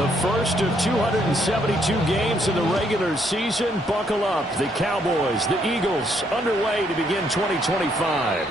The first of 272 games in the regular season. Buckle up. The Cowboys, the Eagles, underway to begin 2025.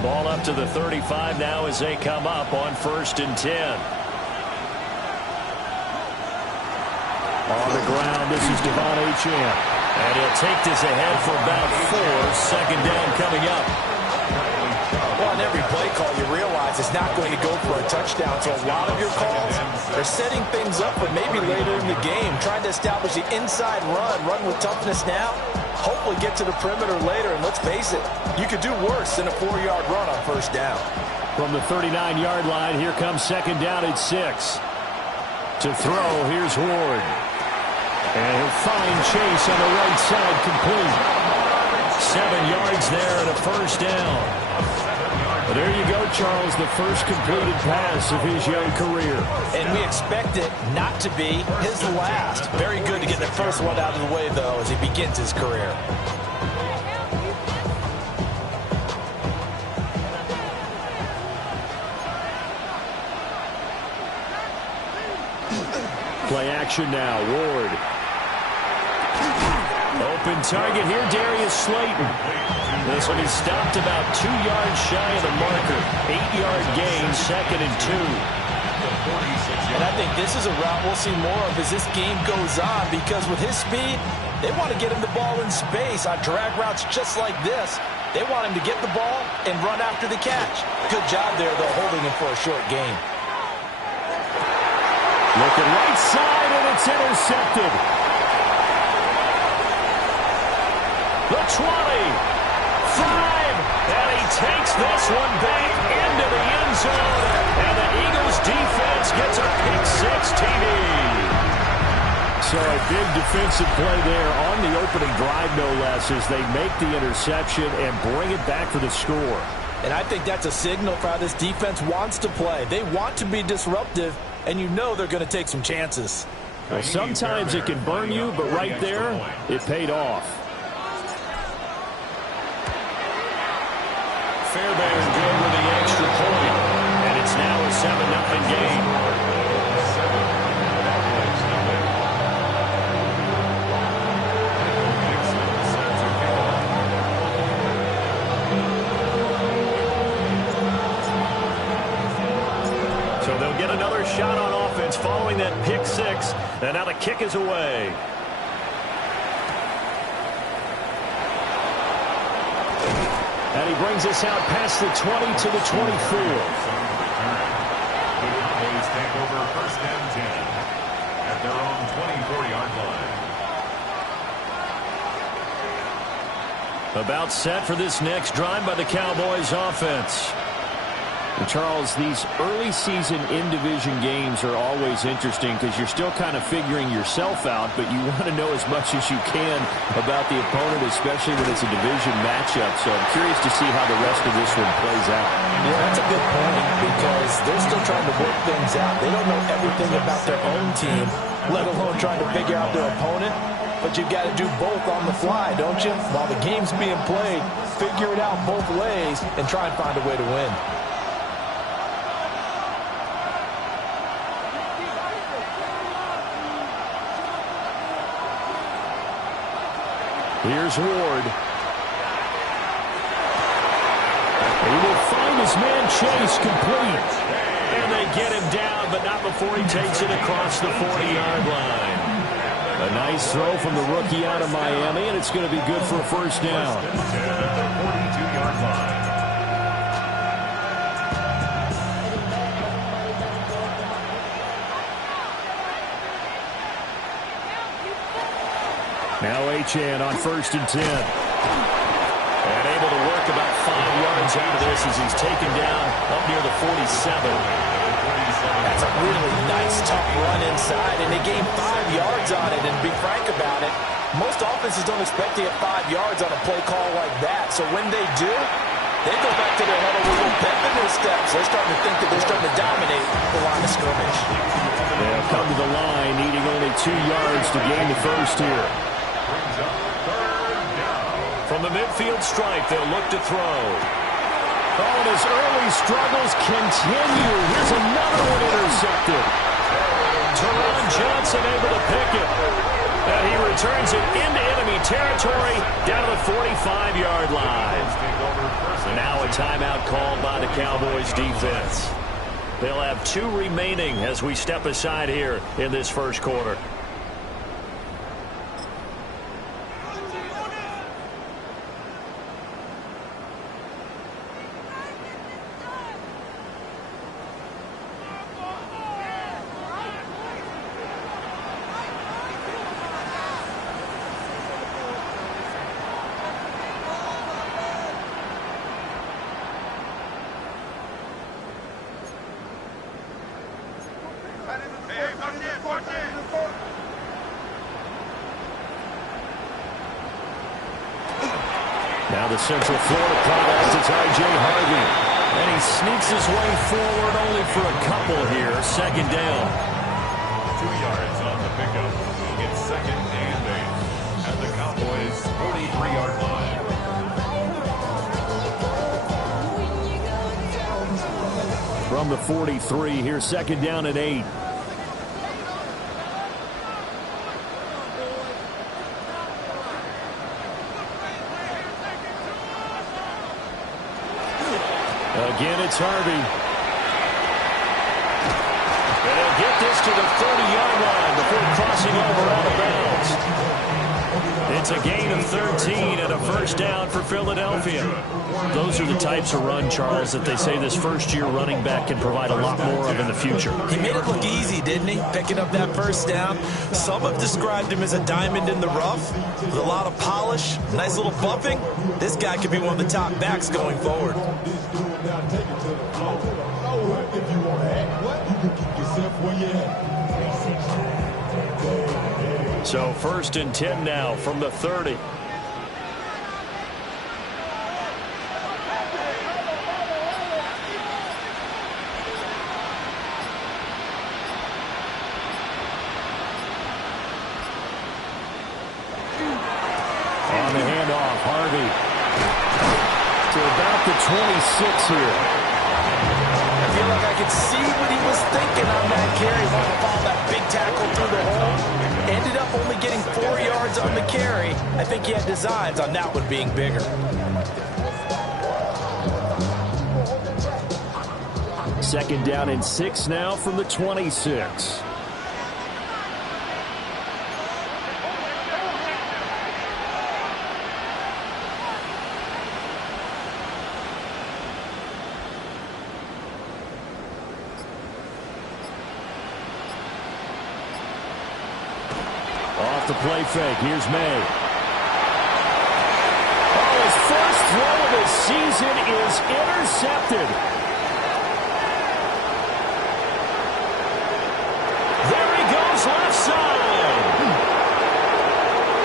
Ball up to the 35 now as they come up on 1st and 10. On the ground, this is Devon Achane. And he'll take this ahead for about 4. 2nd down coming up. Well, on every play call, you realize it's not going to go for a touchdown. So a lot of your calls are setting things up for maybe later in the game, trying to establish the inside run with toughness now. Hopefully get to the perimeter later, and let's face it, you could do worse than a 4-yard run on 1st down. From the 39-yard line, here comes 2nd down at 6. To throw, here's Ward. And he'll find Chase on the right side, complete. 7 yards there and a 1st down. Well, there you go, Charles, the first completed pass of his young career. And we expect it not to be his last. Very good to get the first one out of the way, though, as he begins his career. Play action now, Ward. Open target here, Darius Slayton. This one is stopped about 2 yards shy of the marker. 8-yard gain, 2nd and 2. And I think this is a route we'll see more of as this game goes on, because with his speed, they want to get him the ball in space on drag routes just like this. They want him to get the ball and run after the catch. Good job there, though, holding him for a short gain. Looking right side, and it's intercepted. The 20, 5, and he takes this one back into the end zone, and the Eagles defense gets a pick-6 TD. So a big defensive play there on the opening drive, no less, as they make the interception and bring it back for the score. And I think that's a signal for how this defense wants to play. They want to be disruptive, and you know they're going to take some chances. Well, sometimes it can burn you, but right there, it paid off. Fairbairn good with the extra point, and it's now a 7-0 game. So they'll get another shot on offense following that pick-6, and now the kick is away. And he brings us out past the 20 to the 24. The Cowboys take over 1st and 10 at their own 24-yard line. About set for this next drive by the Cowboys offense. And Charles, these early season in-division games are always interesting because you're still kind of figuring yourself out, but you want to know as much as you can about the opponent, especially when it's a division matchup. So I'm curious to see how the rest of this one plays out. Yeah, that's a good point, because they're still trying to work things out. They don't know everything about their own team, let alone trying to figure out their opponent. But you've got to do both on the fly, don't you? While the game's being played, figure it out both ways and try and find a way to win. Here's Ward. He will find his man Chase, complete. And they get him down, but not before he takes it across the 40-yard line. A nice throw from the rookie out of Miami, and it's going to be good for a 1st down. 42-yard line. Now Achane on 1st and 10. And able to work about 5 yards out of this as he's taken down up near the 47. That's a really nice, tough run inside, and they gained 5 yards on it. And to be frank about it, most offenses don't expect to get 5 yards on a play call like that. So when they do, they go back to their huddle with a little pep in their steps. They're starting to think that they're starting to dominate the line of scrimmage. They'll come to the line, needing only 2 yards to gain the first here. From the midfield stripe, they'll look to throw. Oh, and his early struggles continue. Here's another one intercepted. Teron Johnson able to pick it. And he returns it into enemy territory down to the 45-yard line. So now a timeout called by the Cowboys defense. They'll have 2 remaining as we step aside here in this first quarter. Now the Central Florida product is I.J. Harvey. And he sneaks his way forward only for a couple here. Second down. 2 yards on the pickup. It's 2nd and 8 at the Cowboys' 43-yard line. From the 43, here's 2nd down and 8. Again, it's Harvey. And he'll get this to the 30-yard line before crossing over out of bounds. It's a gain of 13 and a first down for Philadelphia. Those are the types of run, Charles, that they say this first-year running back can provide a lot more of in the future. He made it look easy, didn't he? Picking up that first down. Some have described him as a diamond in the rough with a lot of polish, nice little bumping. This guy could be one of the top backs going forward. So 1st and 10 now from the 30. On the handoff, Harvey to about the 26 here. I feel like I could see what he was thinking on that carry. Wanted to follow that big tackle through the hole. Ended up only getting 4 yards on the carry. I think he had designs on that one being bigger. 2nd down and 6 now from the 26. Off the play fake. Here's May. Oh, his first throw of the season is intercepted. There he goes left side.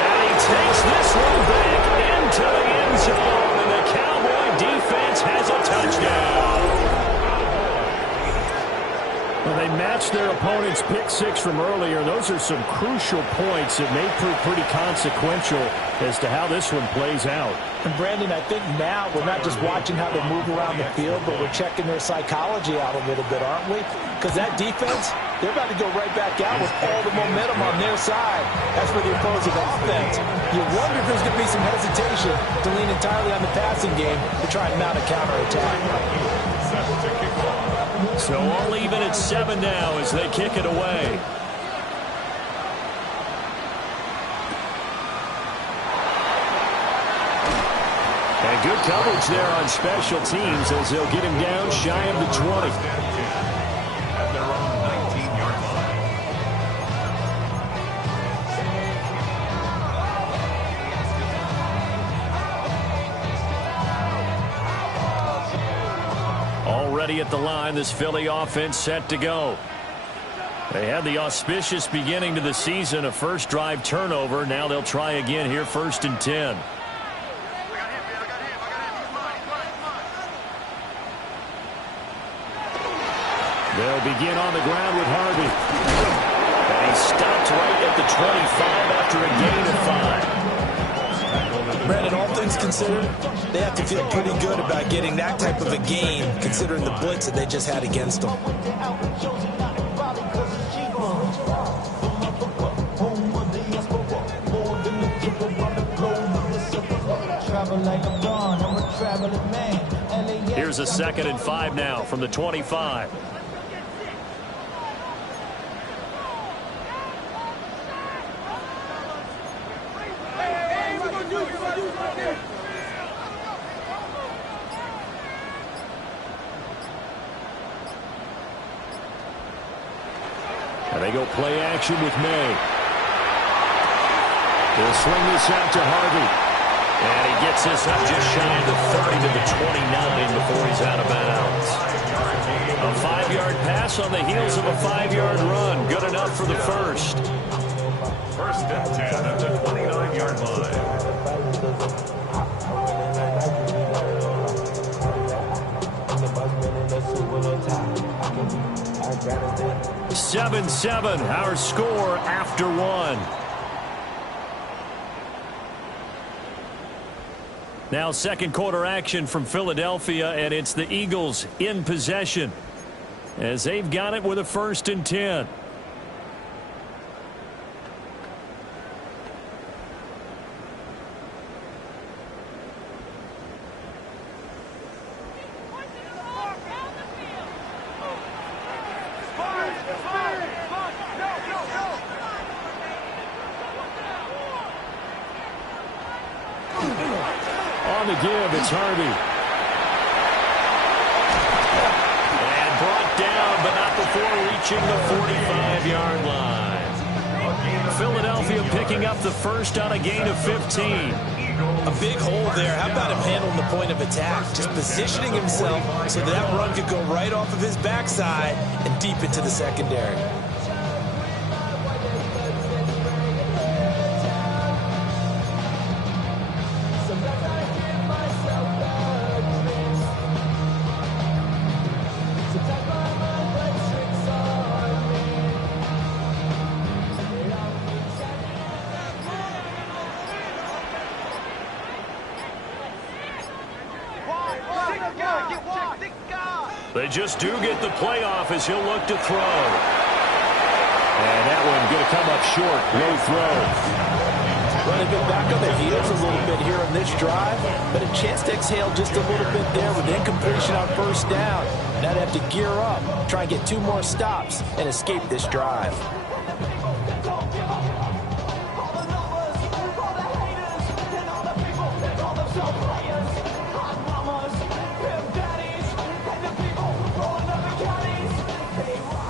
And he takes this one back into the end zone. And the Cowboy defense has a touchdown. Well, they matched their opponent's pick six from earlier. Those are some crucial points that may prove pretty consequential as to how this one plays out. And, Brandon, I think now we're not just watching how they move around the field, but we're checking their psychology out a little bit, aren't we? Because that defense, they're about to go right back out with all the momentum on their side. That's for the opposing offense. You wonder if there's going to be some hesitation to lean entirely on the passing game to try and mount a counterattack. So all even at 7 now as they kick it away. And good coverage there on special teams as they'll get him down shy of the 20. At their own 19-yard line. ready at the line. This Philly offense set to go. They had the auspicious beginning to the season, a first drive turnover. Now they'll try again here, 1st and 10. They'll begin on the ground with Harvey. And he stopped right at the 25 after a gain of 5. Brandon, all things considered, they have to feel pretty good about getting that type of a game, considering the blitz that they just had against them. Here's a 2nd and 5 now from the 25. And they go play action with May. He'll swing this out to Harvey. And he gets this up just shy of the 30 to the 29 before he's out of bounds. A 5-yard pass on the heels of a 5-yard run. Good enough for the first. 1st and 10 at the 29-yard line. 7-7, our score after 1. Now 2nd quarter action from Philadelphia, and it's the Eagles in possession as they've got it with a 1st and 10. On the give, it's Harvey. And brought down, but not before reaching the 45-yard line. Philadelphia picking up the first on a gain of 15. A big hole there. How about him handling the point of attack? Just positioning himself so that run could go right off of his backside and deep into the secondary. They just do get the playoff as he'll look to throw. And that one going to come up short. Low throw. Well, they've been back on their heels a little bit here on this drive, but a chance to exhale just a little bit there with incompletion on 1st down. Now they have to gear up, try and get 2 more stops, and escape this drive.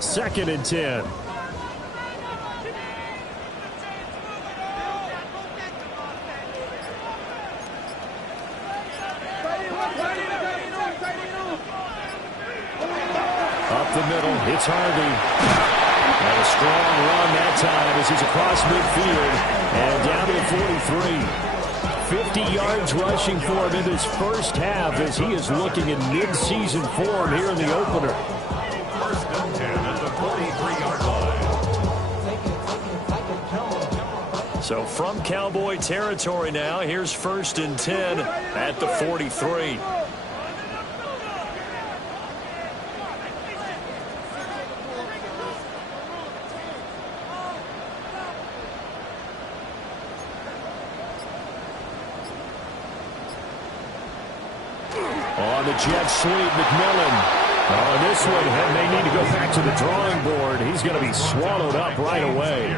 Second and 10. Up the middle, it's Harvey. And a strong run that time as he's across midfield and down to the 43. 50 yards rushing for him in this first half as he is looking in mid-season form here in the opener. 1st and 10 at the 43-yard line. So from Cowboy territory now, here's 1st and 10 at the 43. On the jet sweep, McMillan. On this one, and they need to go back to the drawing board. He's going to be swallowed up right away.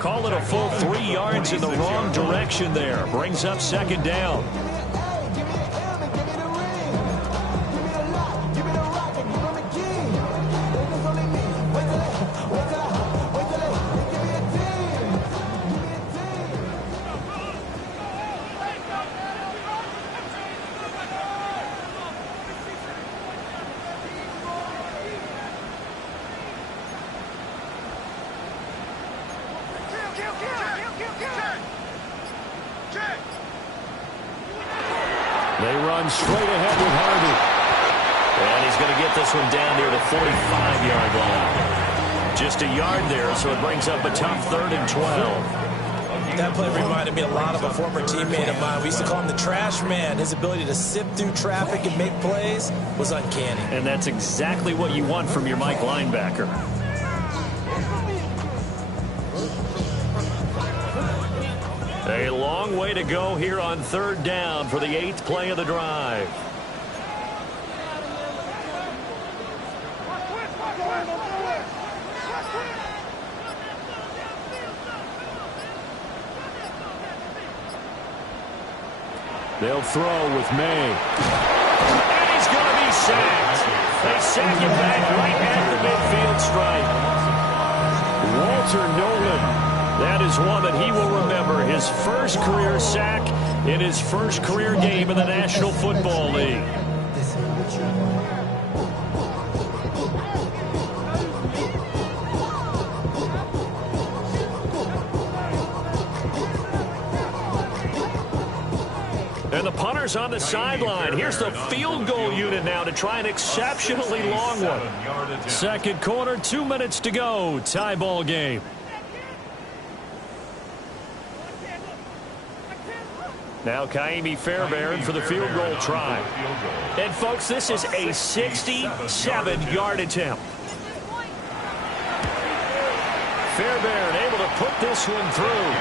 Call it a full 3 yards in the wrong direction there. Brings up 2nd down. They run straight ahead with Harvey. And he's going to get this one down near the 45-yard line. Just a yard there, so it brings up a tough 3rd and 12. That play reminded me a lot of a former teammate of mine. We used to call him the trash man. His ability to sift through traffic and make plays was uncanny. And that's exactly what you want from your Mike linebacker. A long way to go here on 3rd down for the 8th play of the drive. They'll throw with May. And he's going to be sacked. They sack him back right at the midfield stripe. Walter Nolan. That is one that he will remember. His first career sack in his first career game in the National Football League. And the punter's on the sideline. Here's the field goal unit now to try an exceptionally long one. Second quarter, 2 minutes to go. Tie ball game. Now Kaimi Fairbairn for the field goal try. And, folks, this is a 67-yard attempt. Fairbairn able to put this one through.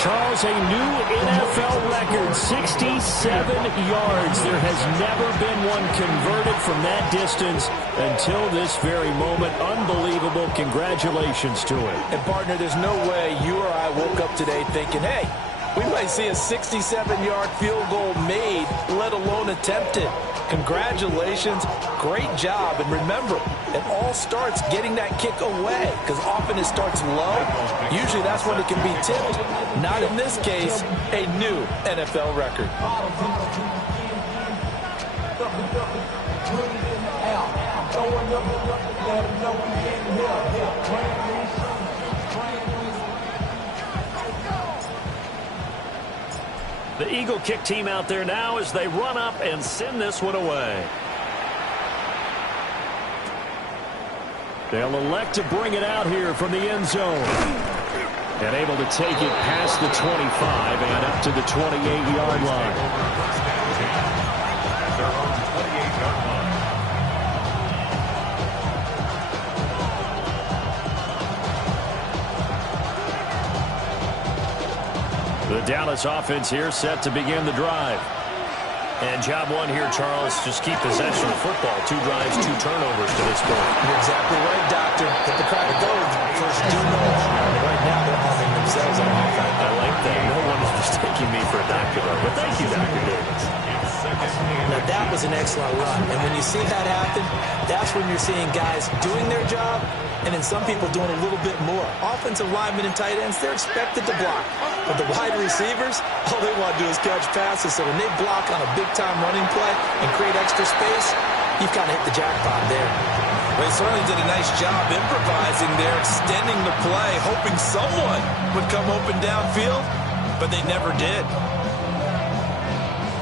Charles, a new NFL record, 67 yards. There has never been one converted from that distance until this very moment. Unbelievable. Congratulations to him. And, partner, there's no way you or I woke up today thinking, hey, we might see a 67-yard field goal made, let alone attempted. Congratulations. Great job. And remember, it all starts getting that kick away because often it starts low. Usually that's when it can be tipped. Not in this case, a new NFL record. The Eagle kick team out there now as they run up and send this one away. They'll elect to bring it out here from the end zone. And able to take it past the 25 and up to the 28-yard line. The Dallas offense here set to begin the drive. And job one here, Charles, just keep possession of the football. 2 drives, 2 turnovers to this point. You're exactly right, Doctor. Hit the crowd of gold. First do know. Right now they're harming themselves on offense. I like that. No one is mistaking me for a doctor, but thank you, Dr. Davis. Now that was an excellent run. And when you see that happen, that's when you're seeing guys doing their job and then some people doing a little bit more. Offensive linemen and tight ends, they're expected to block. But the wide receivers, all they want to do is catch passes. So when they block on a big-time running play and create extra space, you've kind of hit the jackpot there. They certainly did a nice job improvising there, extending the play, hoping someone would come open downfield, but they never did.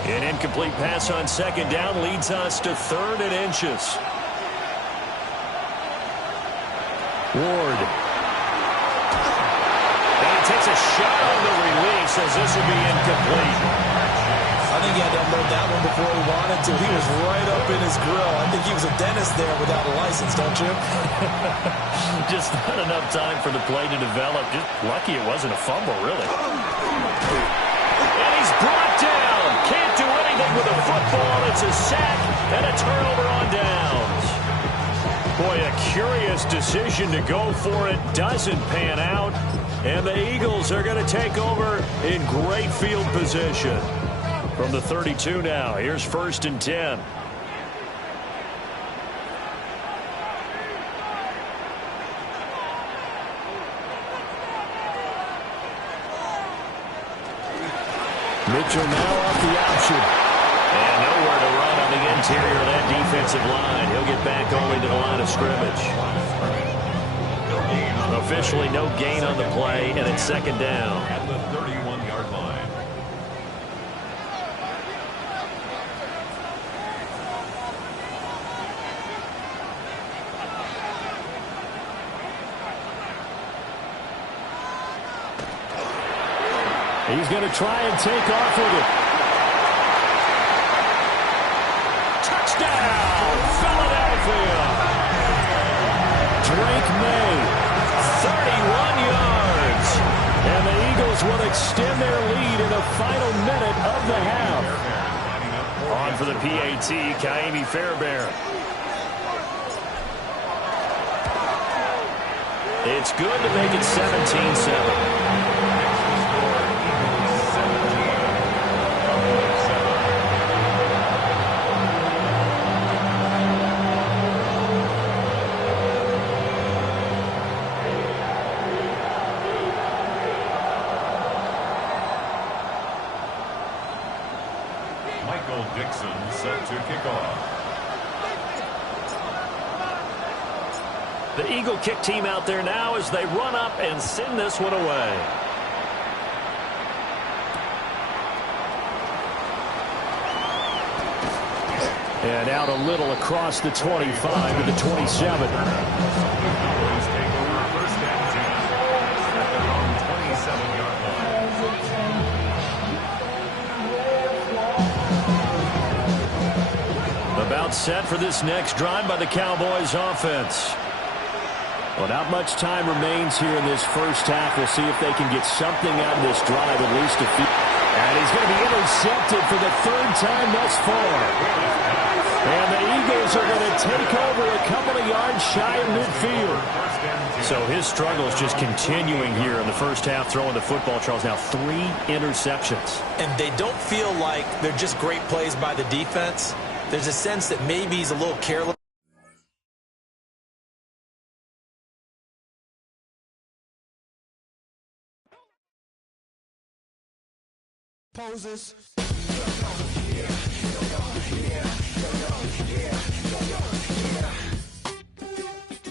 An incomplete pass on second down leads us to 3rd and inches. Ward. And he takes a shot on the release as this will be incomplete. I think he had to unload that one before he wanted to. He was right up in his grill. I think he was a dentist there without a license, don't you? Just not enough time for the play to develop. Just lucky it wasn't a fumble, really. And he's brought down. Can't do anything with a football. It's a sack and a turnover on downs. Boy, a curious decision to go for it. Doesn't pan out. And the Eagles are going to take over in great field position. From the 32 now, here's 1st and 10. Mitchell now off the option. And nowhere to run on the interior of that defensive line. He'll get back only to the line of scrimmage. Officially no gain on the play, and it's 2nd down. At the 31-yard line. He's going to try and take off with it. Touchdown, Philadelphia. Drake May, 31 yards. And the Eagles will extend their lead in the final minute of the half. On for the PAT, Kaimi Fairbairn. It's good to make it 17-7. Dixon set to kick off. The Eagle kick team out there now as they run up and send this one away. And out a little across the 25 to the 27. Cowboys take over first and 10 at their own 27-yard line. About set for this next drive by the Cowboys offense. Well, not much time remains here in this first half. We'll see if they can get something out of this drive, at least a few. And he's going to be intercepted for the third time thus far. And the Eagles are going to take over a couple of yards shy of midfield. So his struggle is just continuing here in the first half, throwing the football. Charles, now 3 interceptions. And they don't feel like they're just great plays by the defense. There's a sense that maybe he's a little careless. Poses.